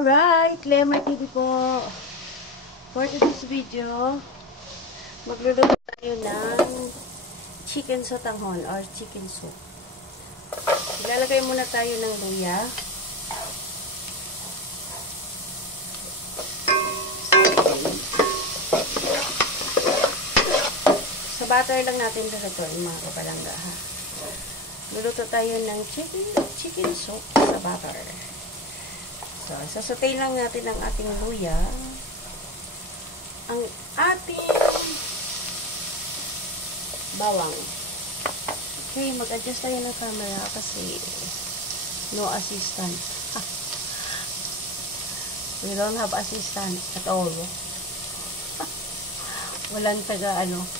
Alright, Lemmer TV po. For today's video, magluluto tayo ng chicken sa tanghon or chicken soup. Ilalagay muna tayo ng luya. Sa butter lang natin lulutuin mga kapalangga ha. Luluto tayo ng chicken soup sa butter. So, sasutay lang natin ang ating luya, ang ating bawang. Okay, mag-adjust tayo ng camera kasi no assistant. We don't have assistant at all. Walang taga alone.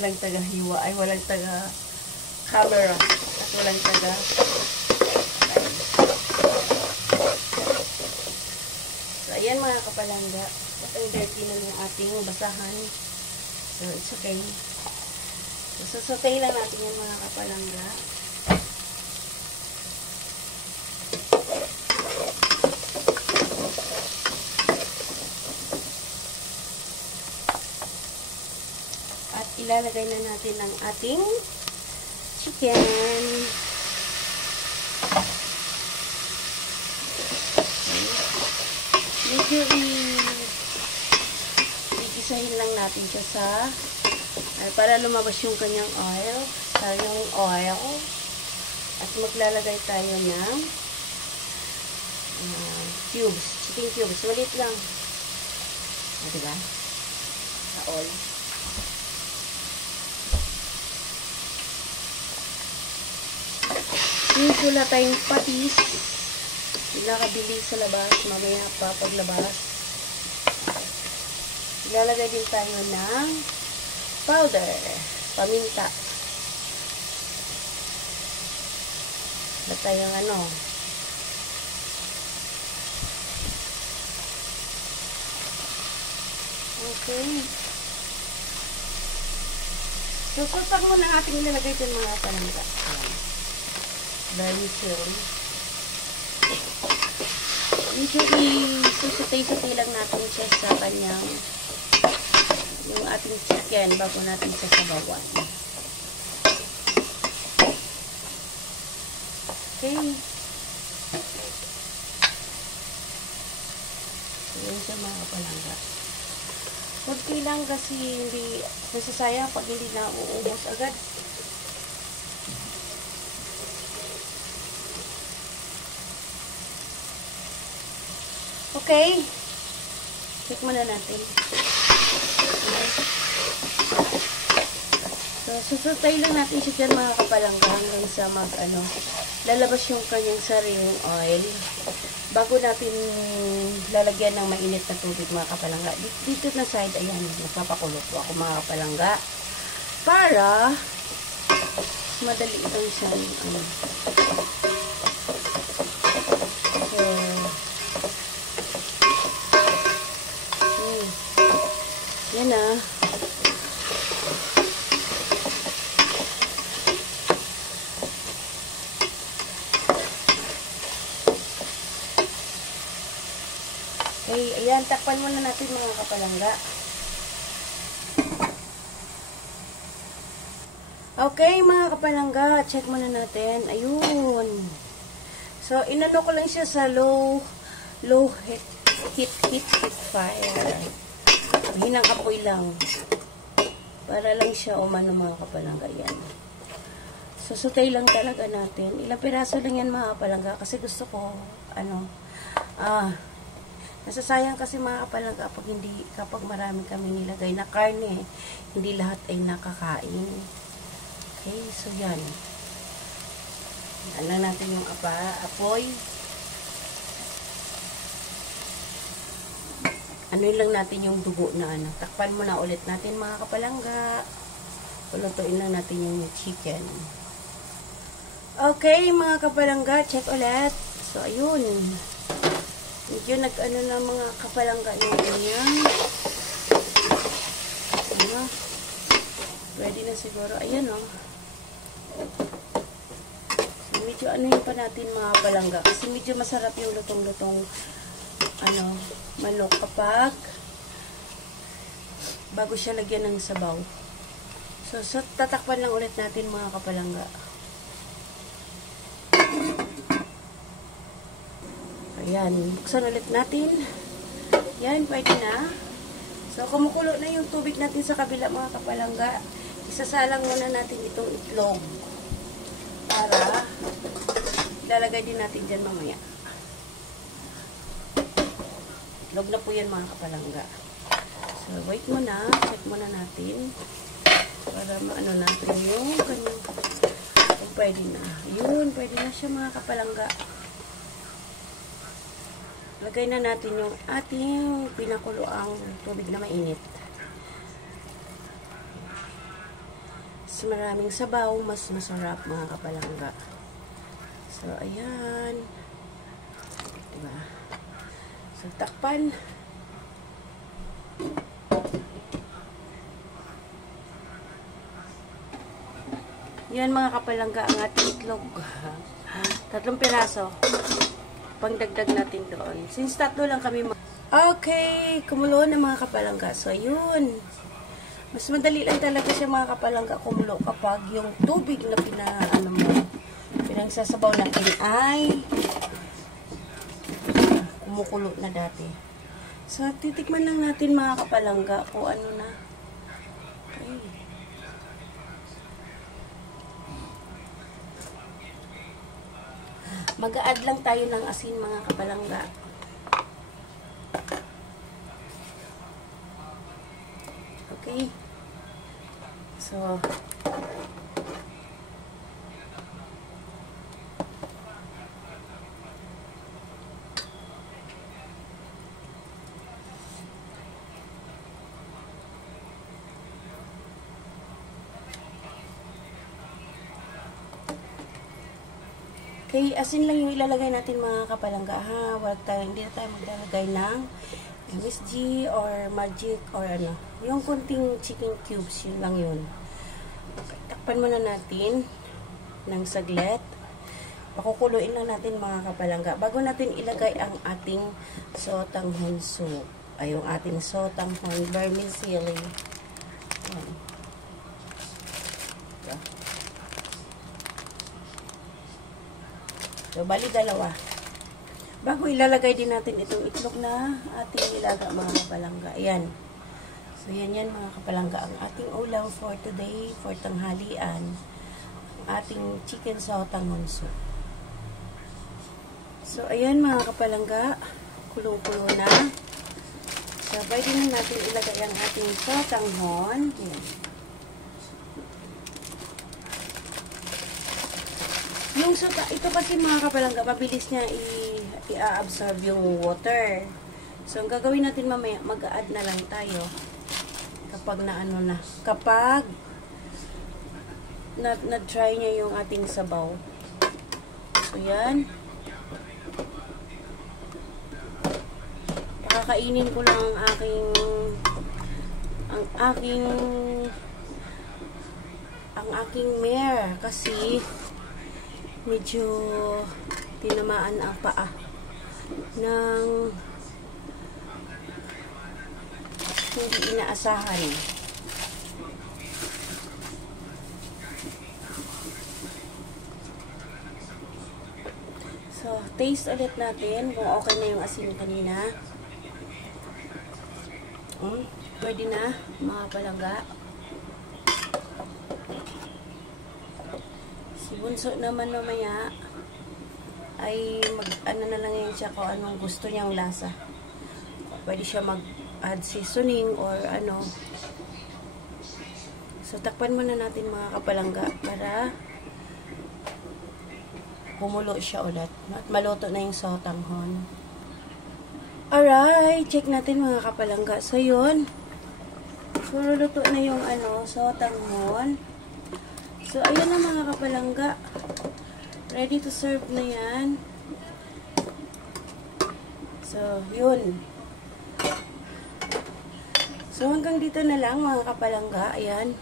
Walang taga hiwa, ay walang taga camera at walang taga ayan mga kapalangga, at ang dirty na yung ating basahan. So, it's okay. So, sasutay lang natin yan mga kapalangga. At ilalagay na natin ang ating chicken. Medyo igisahin lang natin siya sa para lumabas yung kanyang oil, at maglalagay tayo ng cubes, chicken cubes, maliit lang, diba? Sa oil. Yung pula tayong patis. Nakabili sa labas, mamaya pa paglabas. Ilalagay din tayo ng powder, paminta. At tayong okay. So, sultang muna ang ating ilalagay din mga palangga. Very chill. Usually, susutay-sutay lang natin siya sa kanyang yung ating chicken bago natin siya sabawan. Okay. So, yun siya mga kapalangga. Kunti lang kasi hindi nasasayang pag hindi na uubos agad. Okay. Check muna natin. Okay. So, susutay lang natin siya dyan mga kapalangga hanggang sa lalabas yung kanyang sariling oil bago natin lalagyan ng mainit na tubig mga kapalangga. Dito na side, ayan, nagpapakulo po ako mga kapalangga para madali itong siya yan na. Okay, ayan, takpan muna natin mga kapalangga. Okay, mga kapalangga, check muna natin. Ayun. So, inano ko lang siya sa low heat fire. Mahinang apoy lang. Para lang siya umano mga kapalangga yan. Susutay lang talaga natin. Ilang piraso lang yan mga kapalangga kasi gusto ko, nasasayang kasi mga kapalangga kapag marami kami nilagay na karne, hindi lahat ay nakakain. Okay, so yan. Yan lang natin yung apoy. Ano lang natin yung dugo na takpan muna ulit natin mga kapalangga. Pulutuin lang natin yung chicken. Okay mga kapalangga, check ulit. So ayun. Medyo na mga kapalangga yung ganyan. Pwede na siguro. Ayan o. So, medyo anuhin pa natin mga palangga. Kasi medyo masarap yung lutong-lutong manok kapag bago siya lagyan ng sabaw. So tatakpan lang ulit natin mga kapalangga. Ayan, buksan ulit natin. Yan, pwede na. So, kumukulo na yung tubig natin sa kabila mga kapalangga. Isasalang muna natin itong itlog. Para ilalagay din natin dyan mamaya. Itlog na po yan mga kapalangga. So, wait muna. Check muna natin. Para maano natin yung kanyang kung pwede na. Yun, pwede na siya mga kapalangga. Lagay na natin yung ating pinakuloang tubig na mainit. Mas maraming sabaw, mas masarap mga kapalangga. So, ayan. Diba? So, takpan. Yan mga kapalangga, ang ating itlog. 3 piraso. Pangdagdag natin doon. Since 3 lang kami okay, kumulo na mga kapalangga. So, yun. Mas madali lang talaga siya mga kapalangga kumulo kapag yung tubig na pinagsasabaw natin ay kumukulo na dati. So, titikman lang natin mga kapalangga kung ano na. Okay. Mag-a-add lang tayo ng asin mga kapalangga. Okay. So, okay, asin lang yung ilalagay natin mga kapalangga ha. Hindi na tayo maglalagay ng MSG or Magic or ano. Yung kunting chicken cubes, yun lang yun. Okay, takpan muna natin ng saglit. Pakukuluin lang natin mga kapalangga. Bago natin ilagay ang ating sotanghon soup. Ay, yung ating sotanghon vermicelli. Ayan. So, bali dalawa. Bago ilalagay din natin itong itlog na ating ilaga mga kapalangga. Ayan. So, yan mga kapalangga. Ang ating ulam for today, for tanghalian. Ang ating chicken sotanghon soup. So, ayan mga kapalangga. Kulong-kulo na. So, pwede na natin ilagay ang ating sotanghon. Ayan. Yung ito kasi mga kapalangga, mabilis niya i-absorb yung water. So, ang gagawin natin mamaya, mag-add na lang tayo. Kapag kapag na-try niya yung ating sabaw. So, yan. Pakakainin ko lang ang aking mare kasi medyo tinamaan ang paa ng hindi inaasahan. So, taste ulit natin kung okay na yung asin kanina. Pwede na, mga palangga. Si Bunso naman mamaya ay ano na lang yun siya kung anong gusto niyang lasa. Pwede siya mag-add seasoning or ano. So, takpan muna natin mga kapalangga para kumulo siya ulit. At maluto na yung sotanghon. Alright, check natin mga kapalangga. So, yun. So, luto na yung sotanghon. So, ayan na mga kapalangga. Ready to serve na yan. So, yun. So, hanggang dito na lang mga kapalangga. Ayan.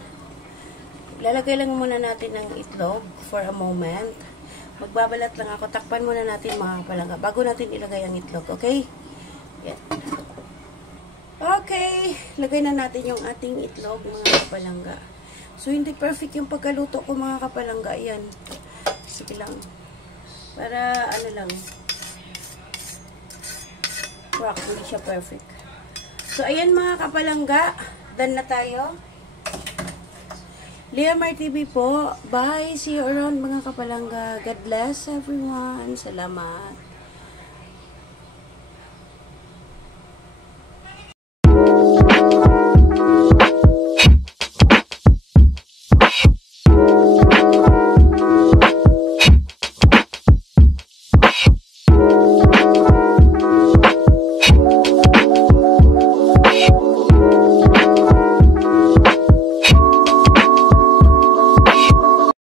Lalagay lang muna natin ng itlog for a moment. Magbabalat lang ako. Takpan muna natin mga kapalangga bago natin ilagay ang itlog. Okay? Yan. Okay. Lagay na natin yung ating itlog mga kapalangga. So, hindi perfect yung pagkaluto ko mga kapalangga. Yan. Sige lang. Para ano lang. Hindi siya perfect. So, ayan mga kapalangga. Done na tayo. Leomar TV po. Bye. See you around mga kapalangga. God bless everyone. Salamat.